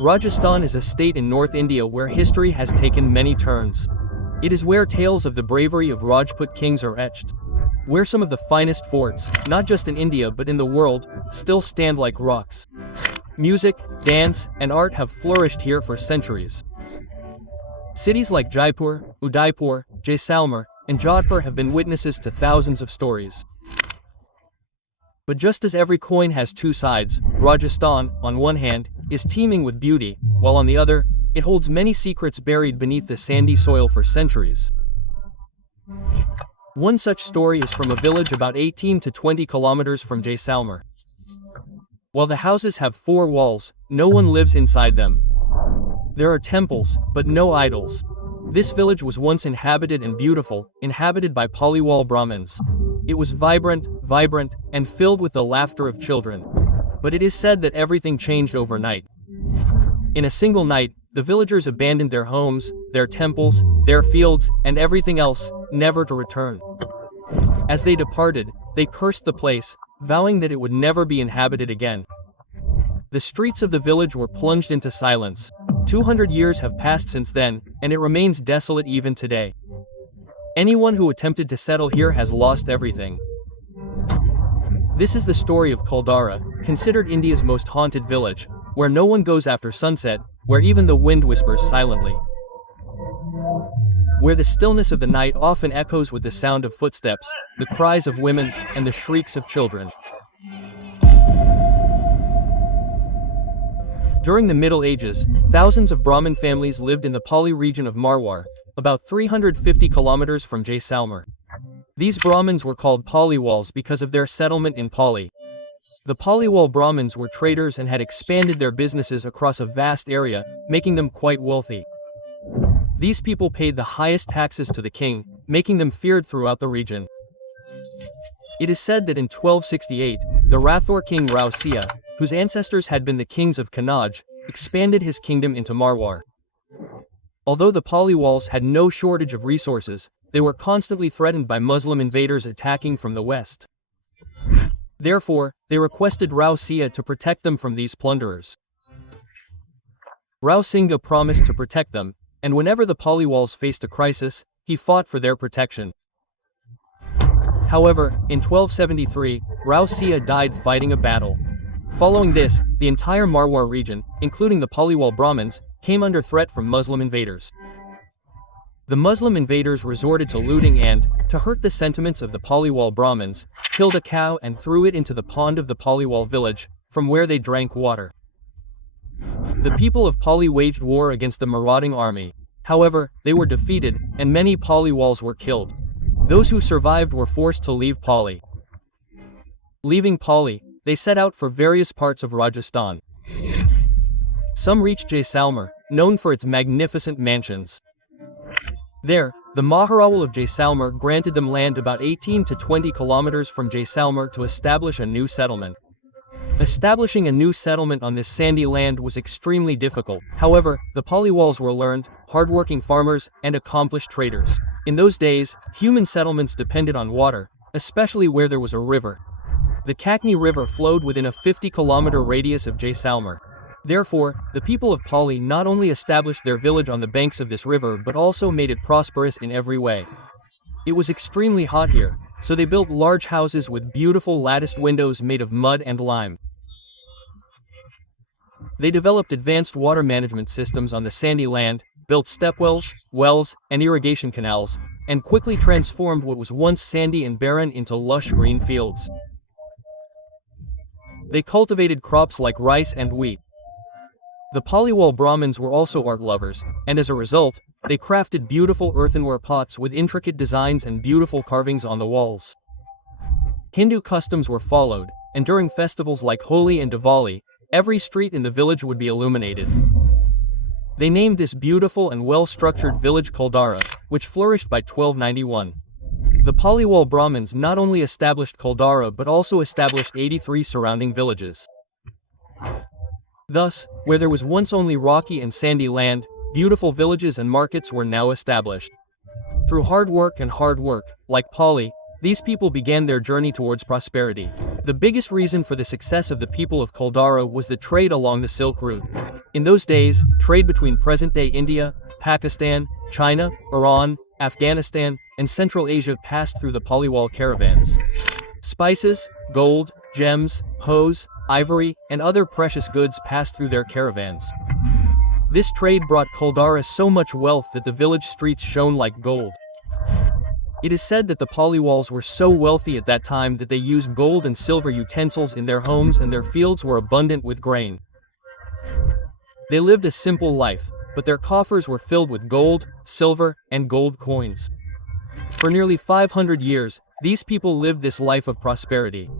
Rajasthan is a state in North India where history has taken many turns. It is where tales of the bravery of Rajput kings are etched. Where some of the finest forts, not just in India but in the world, still stand like rocks. Music, dance, and art have flourished here for centuries. Cities like Jaipur, Udaipur, Jaisalmer, and Jodhpur have been witnesses to thousands of stories. But just as every coin has two sides, Rajasthan, on one hand, is teeming with beauty, while on the other, it holds many secrets buried beneath the sandy soil for centuries. One such story is from a village about 18 to 20 kilometers from Jaisalmer. While the houses have four walls, no one lives inside them. There are temples, but no idols. This village was once inhabited and beautiful, inhabited by Paliwal Brahmins. It was vibrant, and filled with the laughter of children. But it is said that everything changed overnight. In a single night, the villagers abandoned their homes, their temples, their fields, and everything else, never to return. As they departed, they cursed the place, vowing that it would never be inhabited again. The streets of the village were plunged into silence. 200 years have passed since then, and it remains desolate even today. Anyone who attempted to settle here has lost everything. This is the story of Kuldhara, considered India's most haunted village, where no one goes after sunset, where even the wind whispers silently. Where the stillness of the night often echoes with the sound of footsteps, the cries of women, and the shrieks of children. During the Middle Ages, thousands of Brahmin families lived in the Pali region of Marwar, about 350 kilometers from Jaisalmer. These Brahmins were called Paliwals because of their settlement in Pali. The Paliwal Brahmins were traders and had expanded their businesses across a vast area, making them quite wealthy. These people paid the highest taxes to the king, making them feared throughout the region. It is said that in 1268, the Rathore king Rao Siya, whose ancestors had been the kings of Kannauj, expanded his kingdom into Marwar. Although the Paliwals had no shortage of resources, they were constantly threatened by Muslim invaders attacking from the west. Therefore, they requested Rao Siya to protect them from these plunderers. Rao Singha promised to protect them, and whenever the Paliwals faced a crisis, he fought for their protection. However, in 1273, Rao Siya died fighting a battle. Following this, the entire Marwar region, including the Paliwal Brahmins, came under threat from Muslim invaders. The Muslim invaders resorted to looting and, to hurt the sentiments of the Paliwal Brahmins, killed a cow and threw it into the pond of the Paliwal village, from where they drank water. The people of Pali waged war against the marauding army. However, they were defeated, and many Paliwals were killed. Those who survived were forced to leave Pali. Leaving Pali, they set out for various parts of Rajasthan. Some reached Jaisalmer, known for its magnificent mansions. There, the Maharawal of Jaisalmer granted them land about 18 to 20 kilometers from Jaisalmer to establish a new settlement. Establishing a new settlement on this sandy land was extremely difficult. However, the Paliwals were learned, hardworking farmers, and accomplished traders. In those days, human settlements depended on water, especially where there was a river. The Kakni River flowed within a 50-kilometer radius of Jaisalmer. Therefore, the people of Pali not only established their village on the banks of this river but also made it prosperous in every way. It was extremely hot here, so they built large houses with beautiful latticed windows made of mud and lime. They developed advanced water management systems on the sandy land, built stepwells, wells, and irrigation canals, and quickly transformed what was once sandy and barren into lush green fields. They cultivated crops like rice and wheat. The Paliwal Brahmins were also art lovers, and as a result, they crafted beautiful earthenware pots with intricate designs and beautiful carvings on the walls. Hindu customs were followed, and during festivals like Holi and Diwali, every street in the village would be illuminated. They named this beautiful and well-structured village Kuldhara, which flourished by 1291. The Paliwal Brahmins not only established Kuldhara but also established 83 surrounding villages. Thus, where there was once only rocky and sandy land, beautiful villages and markets were now established. Through hard work, like Pali, these people began their journey towards prosperity. The biggest reason for the success of the people of Kuldhara was the trade along the Silk Route. In those days, trade between present-day India, Pakistan, China, Iran, Afghanistan, and Central Asia passed through the Paliwal caravans. Spices, gold, gems, hose, ivory, and other precious goods passed through their caravans. This trade brought Kuldhara so much wealth that the village streets shone like gold. It is said that the Paliwals were so wealthy at that time that they used gold and silver utensils in their homes and their fields were abundant with grain. They lived a simple life, but their coffers were filled with gold, silver, and gold coins. For nearly 500 years, these people lived this life of prosperity.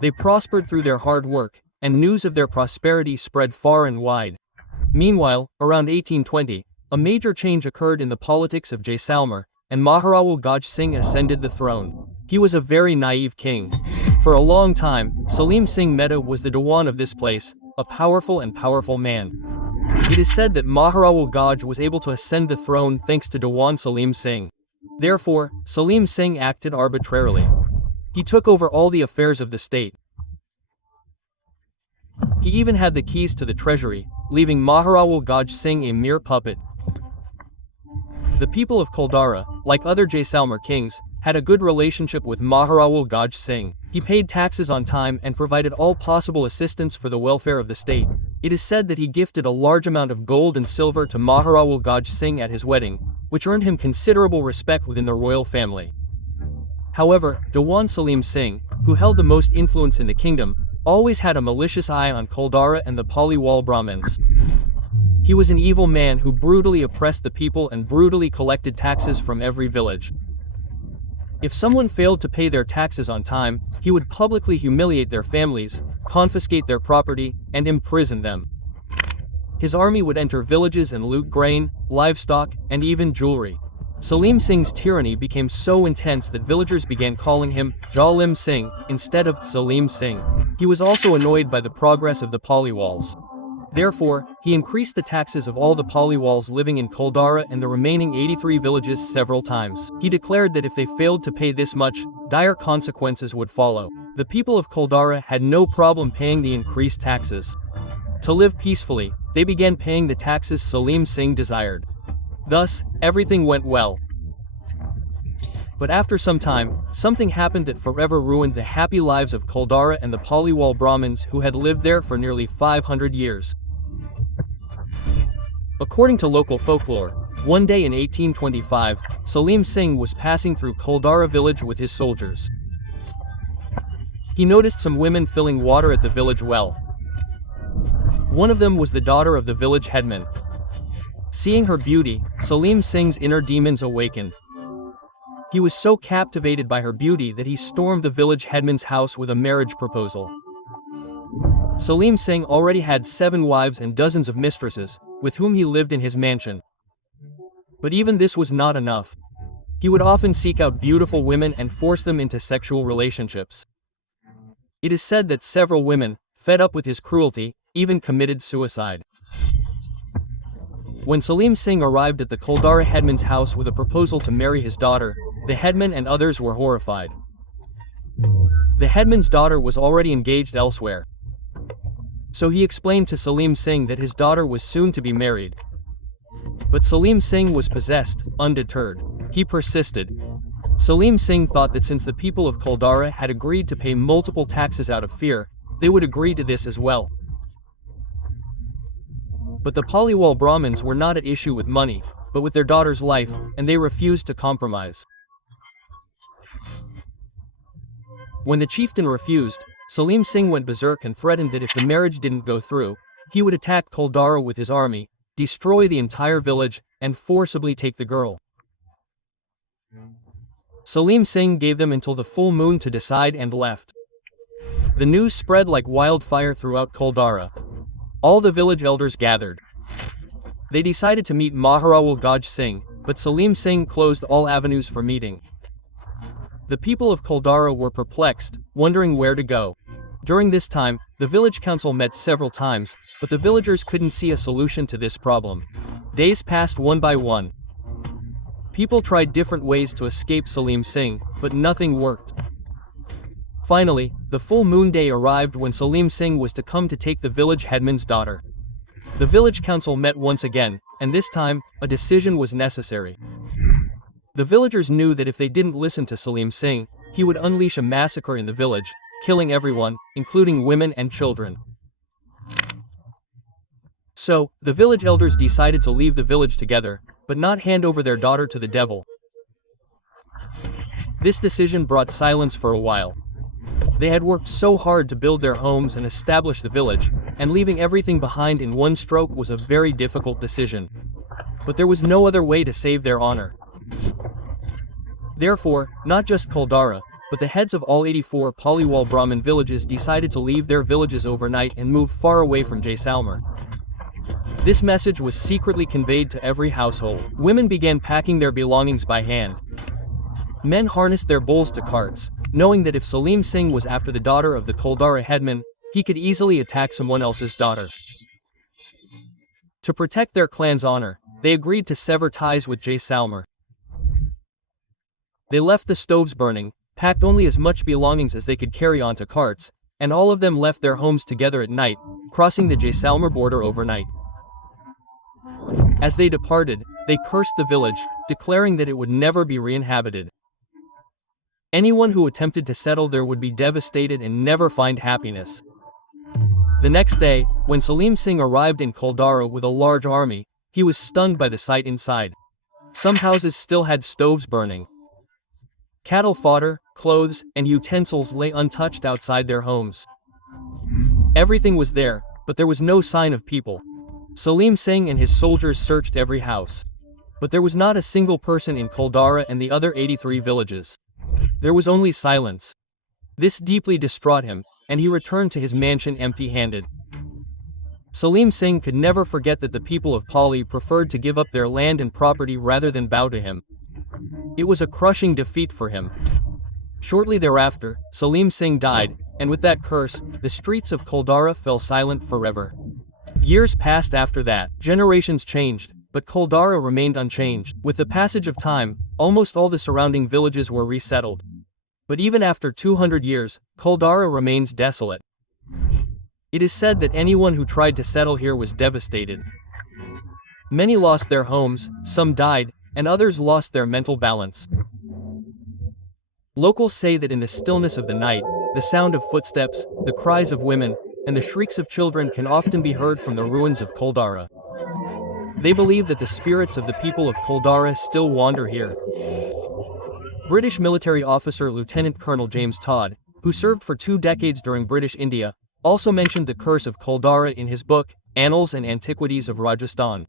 They prospered through their hard work, and news of their prosperity spread far and wide. Meanwhile, around 1820, a major change occurred in the politics of Jaisalmer, and Maharawal Gaj Singh ascended the throne. He was a very naive king. For a long time, Salim Singh Mehta was the Dewan of this place, a powerful man. It is said that Maharawal Gaj was able to ascend the throne thanks to Dewan Salim Singh. Therefore, Salim Singh acted arbitrarily. He took over all the affairs of the state. He even had the keys to the treasury, leaving Maharawal Gaj Singh a mere puppet. The people of Kuldhara, like other Jaisalmer kings, had a good relationship with Maharawal Gaj Singh. He paid taxes on time and provided all possible assistance for the welfare of the state. It is said that he gifted a large amount of gold and silver to Maharawal Gaj Singh at his wedding, which earned him considerable respect within the royal family. However, Dewan Salim Singh, who held the most influence in the kingdom, always had a malicious eye on Kuldhara and the Paliwal Brahmins. He was an evil man who brutally oppressed the people and brutally collected taxes from every village. If someone failed to pay their taxes on time, he would publicly humiliate their families, confiscate their property, and imprison them. His army would enter villages and loot grain, livestock, and even jewelry. Salim Singh's tyranny became so intense that villagers began calling him Jalim Singh instead of Salim Singh. He was also annoyed by the progress of the Paliwals. Therefore, he increased the taxes of all the Paliwals living in Kuldhara and the remaining 83 villages several times. He declared that if they failed to pay this much, dire consequences would follow. The people of Kuldhara had no problem paying the increased taxes. To live peacefully, they began paying the taxes Salim Singh desired. Thus, everything went well. But after some time, something happened that forever ruined the happy lives of Kuldhara and the Paliwal Brahmins who had lived there for nearly 500 years. According to local folklore, one day in 1825, Salim Singh was passing through Kuldhara Village with his soldiers. He noticed some women filling water at the village well. One of them was the daughter of the village headman. Seeing her beauty, Salim Singh's inner demons awakened. He was so captivated by her beauty that he stormed the village headman's house with a marriage proposal. Salim Singh already had 7 wives and dozens of mistresses, with whom he lived in his mansion. But even this was not enough. He would often seek out beautiful women and force them into sexual relationships. It is said that several women, fed up with his cruelty, even committed suicide. When Salim Singh arrived at the Kuldhara headman's house with a proposal to marry his daughter, the headman and others were horrified. The headman's daughter was already engaged elsewhere. So he explained to Salim Singh that his daughter was soon to be married. But Salim Singh was possessed, undeterred. He persisted. Salim Singh thought that since the people of Kuldhara had agreed to pay multiple taxes out of fear, they would agree to this as well. But the Paliwal Brahmins were not at issue with money, but with their daughter's life, and they refused to compromise. When the chieftain refused, Salim Singh went berserk and threatened that if the marriage didn't go through, he would attack Kuldhara with his army, destroy the entire village, and forcibly take the girl. Salim Singh gave them until the full moon to decide and left. The news spread like wildfire throughout Kuldhara. All the village elders gathered. They decided to meet Maharawal Gaj Singh, but Salim Singh closed all avenues for meeting. The people of Kuldhara were perplexed, wondering where to go. During this time, the village council met several times, but the villagers couldn't see a solution to this problem. Days passed one by one. People tried different ways to escape Salim Singh, but nothing worked. Finally, the full moon day arrived when Salim Singh was to come to take the village headman's daughter. The village council met once again, and this time, a decision was necessary. The villagers knew that if they didn't listen to Salim Singh, he would unleash a massacre in the village, killing everyone, including women and children. So, the village elders decided to leave the village together, but not hand over their daughter to the devil. This decision brought silence for a while. They had worked so hard to build their homes and establish the village, and leaving everything behind in one stroke was a very difficult decision. But there was no other way to save their honor. Therefore, not just Kuldhara, but the heads of all 84 Paliwal Brahmin villages decided to leave their villages overnight and move far away from Jaisalmer. This message was secretly conveyed to every household. Women began packing their belongings by hand. Men harnessed their bulls to carts, knowing that if Salim Singh was after the daughter of the Kuldhara headman, he could easily attack someone else's daughter. To protect their clan's honor, they agreed to sever ties with Jaisalmer. They left the stoves burning, packed only as much belongings as they could carry onto carts, and all of them left their homes together at night, crossing the Jaisalmer border overnight. As they departed, they cursed the village, declaring that it would never be re-inhabited. Anyone who attempted to settle there would be devastated and never find happiness. The next day, when Salim Singh arrived in Kuldhara with a large army, he was stunned by the sight inside. Some houses still had stoves burning. Cattle fodder, clothes, and utensils lay untouched outside their homes. Everything was there, but there was no sign of people. Salim Singh and his soldiers searched every house. But there was not a single person in Kuldhara and the other 83 villages. There was only silence. This deeply distraught him, and he returned to his mansion empty-handed. Salim Singh could never forget that the people of Pali preferred to give up their land and property rather than bow to him. It was a crushing defeat for him. Shortly thereafter, Salim Singh died, and with that curse, the streets of Kuldhara fell silent forever. Years passed after that. Generations changed, but Kuldhara remained unchanged. With the passage of time, almost all the surrounding villages were resettled. But even after 200 years, Kuldhara remains desolate. It is said that anyone who tried to settle here was devastated. Many lost their homes, some died, and others lost their mental balance. Locals say that in the stillness of the night, the sound of footsteps, the cries of women, and the shrieks of children can often be heard from the ruins of Kuldhara. They believe that the spirits of the people of Kuldhara still wander here. British military officer Lieutenant Colonel James Todd, who served for 2 decades during British India, also mentioned the curse of Kuldhara in his book, Annals and Antiquities of Rajasthan.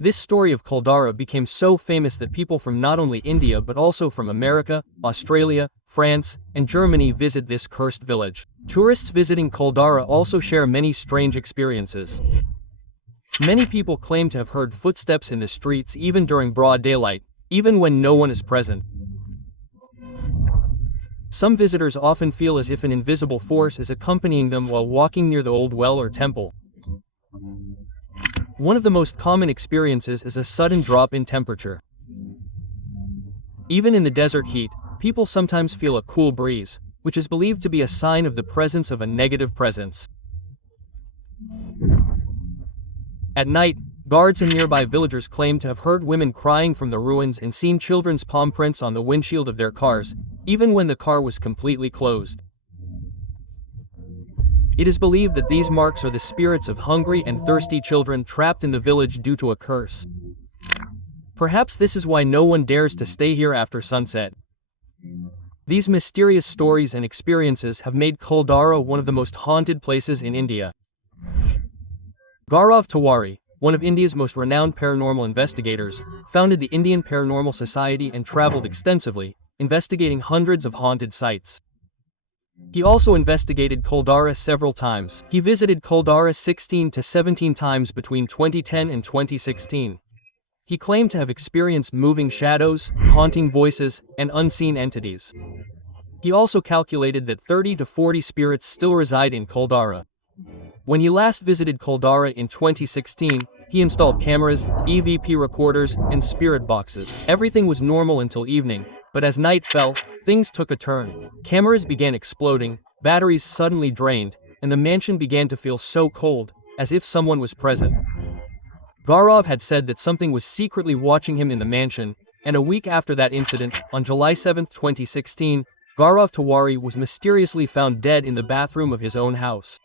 This story of Kuldhara became so famous that people from not only India but also from America, Australia, France, and Germany visit this cursed village. Tourists visiting Kuldhara also share many strange experiences. Many people claim to have heard footsteps in the streets even during broad daylight, even when no one is present. Some visitors often feel as if an invisible force is accompanying them while walking near the old well or temple. One of the most common experiences is a sudden drop in temperature. Even in the desert heat, people sometimes feel a cool breeze, which is believed to be a sign of the presence of a negative presence. At night, guards and nearby villagers claim to have heard women crying from the ruins and seen children's palm prints on the windshield of their cars, even when the car was completely closed. It is believed that these marks are the spirits of hungry and thirsty children trapped in the village due to a curse. Perhaps this is why no one dares to stay here after sunset. These mysterious stories and experiences have made Kuldhara one of the most haunted places in India. Gaurav Tiwari, one of India's most renowned paranormal investigators, founded the Indian Paranormal Society and traveled extensively, investigating hundreds of haunted sites. He also investigated Kuldhara several times. He visited Kuldhara 16 to 17 times between 2010 and 2016. He claimed to have experienced moving shadows, haunting voices, and unseen entities. He also calculated that 30 to 40 spirits still reside in Kuldhara. When he last visited Kuldhara in 2016, he installed cameras, EVP recorders, and spirit boxes. Everything was normal until evening, but as night fell, things took a turn. Cameras began exploding, batteries suddenly drained, and the mansion began to feel so cold, as if someone was present. Gaurav had said that something was secretly watching him in the mansion, and a week after that incident, on July 7, 2016, Gaurav Tiwari was mysteriously found dead in the bathroom of his own house.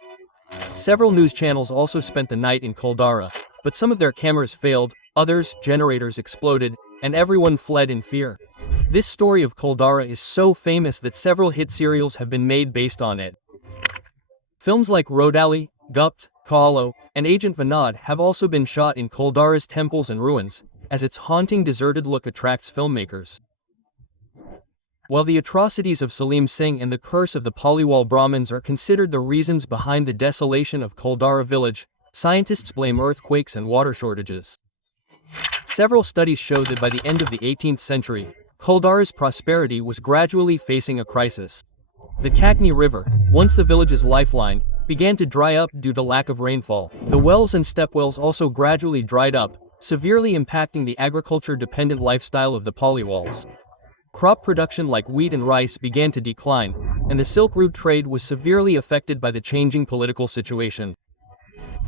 Several news channels also spent the night in Kuldhara, but some of their cameras failed, others, generators exploded, and everyone fled in fear. This story of Kuldhara is so famous that several hit serials have been made based on it. Films like Rodali, Gupt, Kaalo, and Agent Vinod have also been shot in Kuldhara's temples and ruins, as its haunting deserted look attracts filmmakers. While the atrocities of Salim Singh and the curse of the Paliwal Brahmins are considered the reasons behind the desolation of Kuldhara Village, scientists blame earthquakes and water shortages. Several studies show that by the end of the 18th century, Kuldhara's prosperity was gradually facing a crisis. The Kakni River, once the village's lifeline, began to dry up due to lack of rainfall. The wells and stepwells also gradually dried up, severely impacting the agriculture-dependent lifestyle of the Paliwals. Crop production like wheat and rice began to decline, and the Silk Route trade was severely affected by the changing political situation.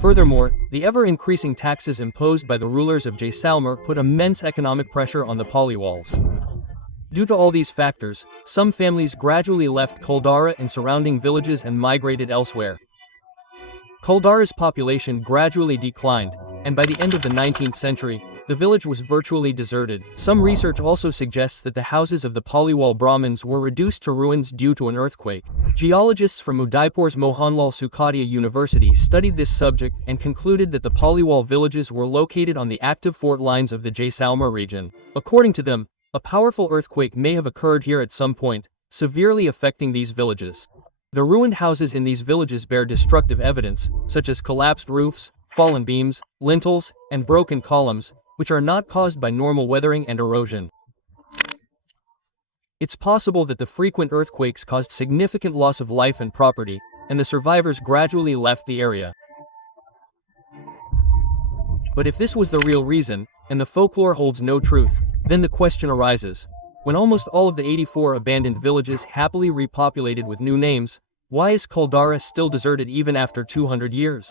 Furthermore, the ever-increasing taxes imposed by the rulers of Jaisalmer put immense economic pressure on the Paliwals. Due to all these factors, some families gradually left Kuldhara and surrounding villages and migrated elsewhere. Kuldhara's population gradually declined, and by the end of the 19th century, the village was virtually deserted. Some research also suggests that the houses of the Paliwal Brahmins were reduced to ruins due to an earthquake. Geologists from Udaipur's Mohanlal Sukhadia University studied this subject and concluded that the Paliwal villages were located on the active fort lines of the Jaisalmer region. According to them, a powerful earthquake may have occurred here at some point, severely affecting these villages. The ruined houses in these villages bear destructive evidence, such as collapsed roofs, fallen beams, lintels, and broken columns, which are not caused by normal weathering and erosion. It's possible that the frequent earthquakes caused significant loss of life and property, and the survivors gradually left the area. But if this was the real reason, and the folklore holds no truth, then the question arises: when almost all of the 84 abandoned villages happily repopulated with new names, why is Kuldhara still deserted even after 200 years?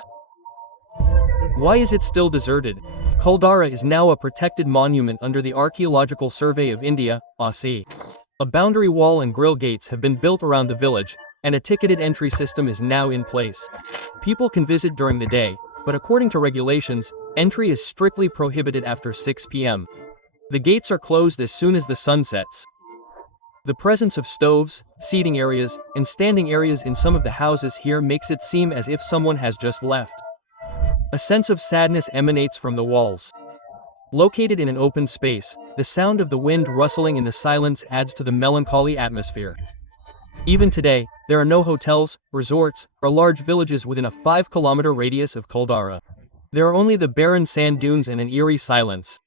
Why is it still deserted? Kuldhara is now a protected monument under the Archaeological Survey of India, (ASI). A boundary wall and grill gates have been built around the village, and a ticketed entry system is now in place. People can visit during the day, but according to regulations, entry is strictly prohibited after 6 p.m. The gates are closed as soon as the sun sets. The presence of stoves, seating areas, and standing areas in some of the houses here makes it seem as if someone has just left. A sense of sadness emanates from the walls. Located in an open space, the sound of the wind rustling in the silence adds to the melancholy atmosphere. Even today, there are no hotels, resorts, or large villages within a 5-kilometer radius of Kuldhara. There are only the barren sand dunes and an eerie silence.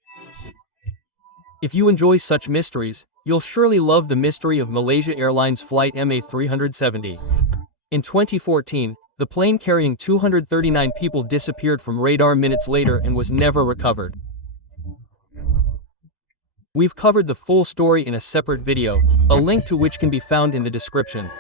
If you enjoy such mysteries, you'll surely love the mystery of Malaysia Airlines Flight MA370. In 2014, the plane carrying 239 people disappeared from radar minutes later and was never recovered. We've covered the full story in a separate video, a link to which can be found in the description.